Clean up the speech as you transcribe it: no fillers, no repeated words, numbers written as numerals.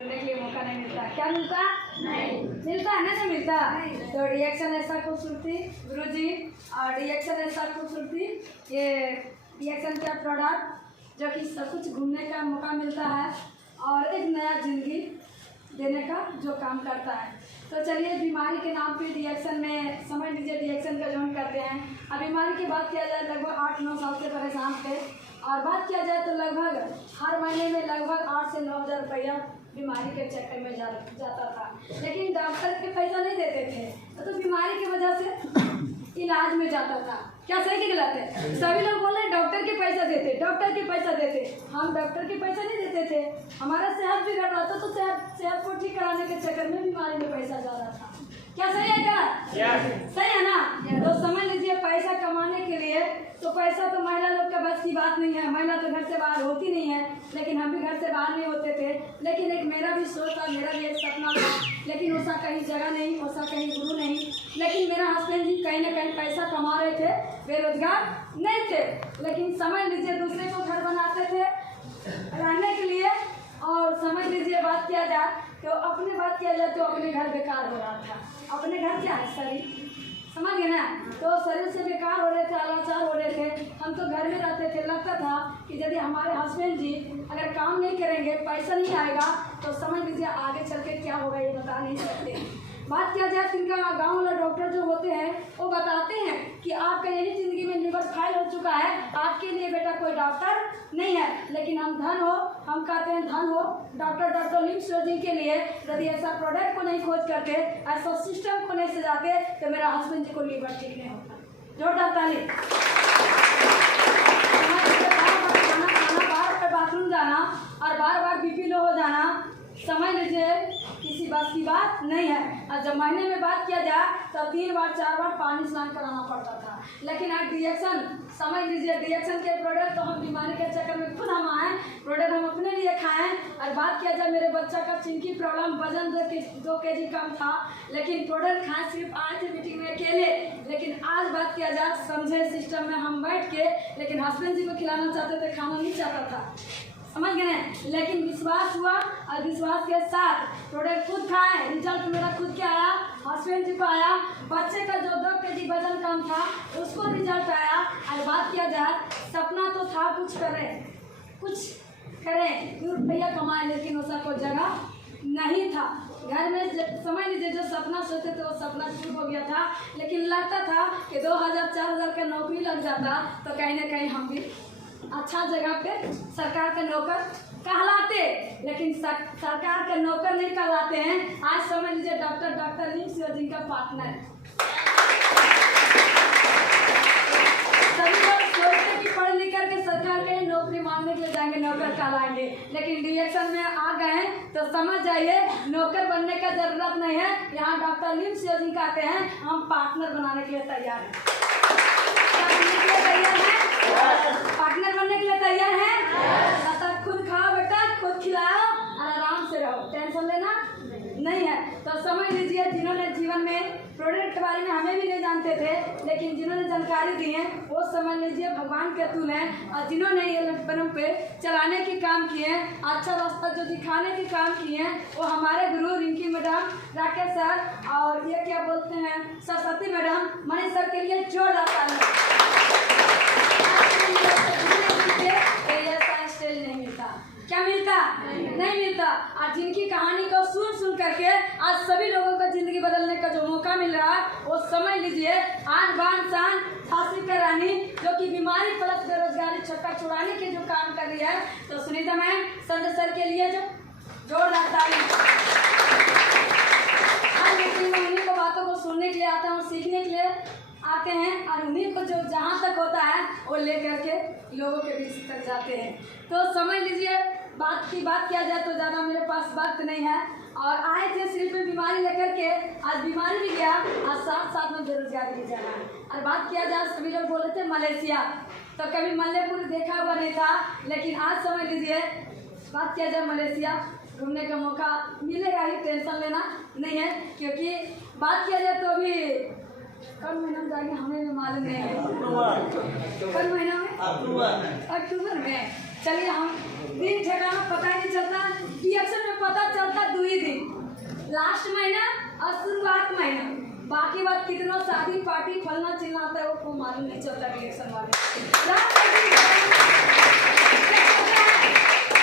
करने के लिए मौका नहीं मिलता। क्या मिलता? नहीं मिलता है ना, नहीं मिलता। तो रिएक्शन ऐसा खूबसूरती गुरुजी, और रिएक्शन ऐसा खूबसूरती, ये रिएक्शन का प्रोडक्ट जो कि सब कुछ घूमने का मौका मिलता है और एक नया जिंदगी देने का जो काम करता है। तो चलिए, बीमारी के नाम पे रिएक्शन में समझ लीजिए रिएक्शन का ज्वाइन करते हैं। अब बीमारी की बात किया जाए, लगभग 8-9 साल से परेशान थे, और बात किया जाए तो लगभग हर महीने में लगभग 8 से 9 हज़ार रुपया बीमारी के चक्कर में जाता था, लेकिन डॉक्टर के पैसा नहीं देते थे, तो बीमारी की वजह से इलाज में जाता था। क्या सही कि गलत है? सभी लोग बोल रहे डॉक्टर के पैसा देते, डॉक्टर के पैसा देते। हम डॉक्टर के पैसा नहीं देते थे, हमारा सेहत बिगड़ रहा था, तो सेहत को ठीक कराने के चक्कर में बीमारी में पैसा जा रहा था। क्या सही है? क्या सही है ना? तो समझ लीजिए, पैसा कमाने के लिए तो पैसा तो महिला लोग के बस की बात नहीं है। महिला तो घर से बाहर होती नहीं है, लेकिन हम भी घर से बाहर नहीं होते थे। लेकिन एक मेरा भी सोच था, मेरा भी एक सपना था, लेकिन उसका कहीं जगह नहीं, उसका कहीं गुरु नहीं। लेकिन मेरा हस्बैंड जी कहीं ना कहीं पैसा कमा रहे थे, बेरोजगार नहीं थे, लेकिन समझ लीजिए दूसरे को घर बनाते थे रहने के लिए। और समझ लीजिए बात किया जाए तो अपने बात किया जाए तो अपने घर बेकार हो रहा था। अपने घर क्या है? शरीर, समझ गए ना? तो शरीर से बेकार हो रहे थे, अलाचार हो रहे थे। हम तो घर में रहते थे, लगता था कि यदि हमारे हस्बैंड जी अगर काम नहीं करेंगे, पैसा नहीं आएगा, तो समझ लीजिए आगे चल के क्या होगा ये बता नहीं सकते। बात किया जाए, इनका गाँव वाला डॉक्टर जो होते हैं वो बताते हैं कि आपका यही ज़िंदगी में लिवर फाइल हो चुका है, आपके लिए बेटा कोई डॉक्टर नहीं है। लेकिन हम धन हो, हम कहते हैं धन हो डॉक्टर लिम्स सर्जरी के लिए, यदि ऐसा प्रोडक्ट को नहीं खोज करते, ऐसा सिस्टम को नहीं सजाते, तो मेरा हस्बैंड जी को लीवर ठीक नहीं होता। जोरदार ताली। बार बाथरूम जाना और बार बार बीपी लो हो जाना, समझ लीजिए किसी बात की बात नहीं है। और जब महीने में बात किया जाए तो 3 बार 4 बार पानी स्नान कराना पड़ता था। लेकिन आज रिएक्शन, समझ लीजिए रिएक्शन के प्रोडक्ट तो हम बीमारी के चक्कर में खुद हम आए, प्रोडक्ट हम अपने लिए खाएं। और बात किया जाए, मेरे बच्चा का चिंकी प्रॉब्लम, वजन 2 kg कम था, लेकिन प्रोडक्ट खाए सिर्फ आए थे मीटिंग में अकेले। लेकिन आज बात किया जाए समझे सिस्टम में हम बैठ के, लेकिन हस्बैंड जी को खिलाना चाहते थे, खाना नहीं चाहता था, समझ गए ना? लेकिन विश्वास हुआ और विश्वास के साथ प्रोडक्ट खुद खाए, रिजल्ट मेरा खुद के आया, हस्बैंड जी को आया। बच्चे का जो 2 kg वजन कम था उसको रिजल्ट आया। और बात किया जाए, सपना तो था कुछ करें 2 रुपया कमाए, लेकिन उसका कोई जगह नहीं था घर में। समझ लीजिए जो सपना सोचते थे वो सपना शुरू हो गया था। लेकिन लगता था कि 2000-4000 का नौकरी लग जाता तो कहीं ना कहीं हम भी अच्छा जगह पे सरकार के नौकर कहलाते, लेकिन सरकार के नौकर नहीं कहलाते हैं। आज समझ लीजिए डॉक्टर लिम्स सर्जरी का पार्टनर। सभी लोग सोचते कि पढ़ लिख करके सरकार के नौकरी मांगने के लिए जाएंगे, नौकर कहलाएंगे, लेकिन रिएक्शन में आ गए तो समझ जाइए नौकर बनने का जरूरत नहीं है। यहाँ डॉक्टर लिम्स सर्जरी कहते हैं, हम पार्टनर बनाने के लिए तैयार हैं। पार्टनर बनने के लिए तैयार है? खुद खाओ बेटा, खुद खिलाओ और आराम से रहो, टेंशन लेना नहीं है। तो समझ लीजिए जिन्होंने जीवन में प्रोडक्ट के बारे में हमें भी नहीं जानते थे, लेकिन जिन्होंने जानकारी दी है वो समझ लीजिए भगवान के अतुल हैं। और जिन्होंने ये लटपनों पे चलाने के काम किए, अच्छा रास्ता जो दिखाने के काम किए हैं, वो हमारे गुरु रिंकी मैडम, राकेश सर और ये क्या बोलते हैं सरस्वती मैडम, मनीष सर के लिए जोरदार ताली। नहीं मिलता। क्या मिलता? नहीं मिलता। और जिनकी कहानी को सुन करके आज सभी लोगों का जिंदगी बदलने का जो मौका मिल रहा है, वो समझ लीजिए आन बान शान झांसी का रानी, जो कि बीमारी प्लस बेरोजगारी छक्का छुड़ाने के जो काम कर रही है। तो सुनीता मैम, संजय सर के लिए जो जोरदार ताली। उन्हीं को बातों को सुनने के लिए आते हैं और सीखने के लिए आते हैं, और उन्हीं को जो जहाँ तक होता है वो लेकर के लोगों के बीच तक जाते हैं। तो समझ लीजिए बात किया जाए तो ज़्यादा मेरे पास वक्त नहीं है, और आए थे सिर्फ बीमारी लेकर के, आज बीमारी भी गया और साथ में बेरोजगारी भी जाना है। और बात किया जाए, सभी लोग बोल रहे थे मलेशिया, तो कभी मल्लेपुर देखा हुआ नहीं था, लेकिन आज समझ लीजिए बात किया जाए मलेशिया घूमने का मौका मिलेगा ही, टेंशन लेना नहीं है। क्योंकि बात किया जाए तो अभी कल महीना में जाएंगे, हमें भी मालूम नहीं है कल महीना में अक्टूबर में। चलिए, हम दिन ठिकाना पता ही नहीं चलता, रिएक्शन में पता चलता लास्ट महीना और शुरुआत महीना, बाकी बात कितना शादी पार्टी फलना चिलना आता है वो मालूम नहीं चलता रिएक्शन वाले।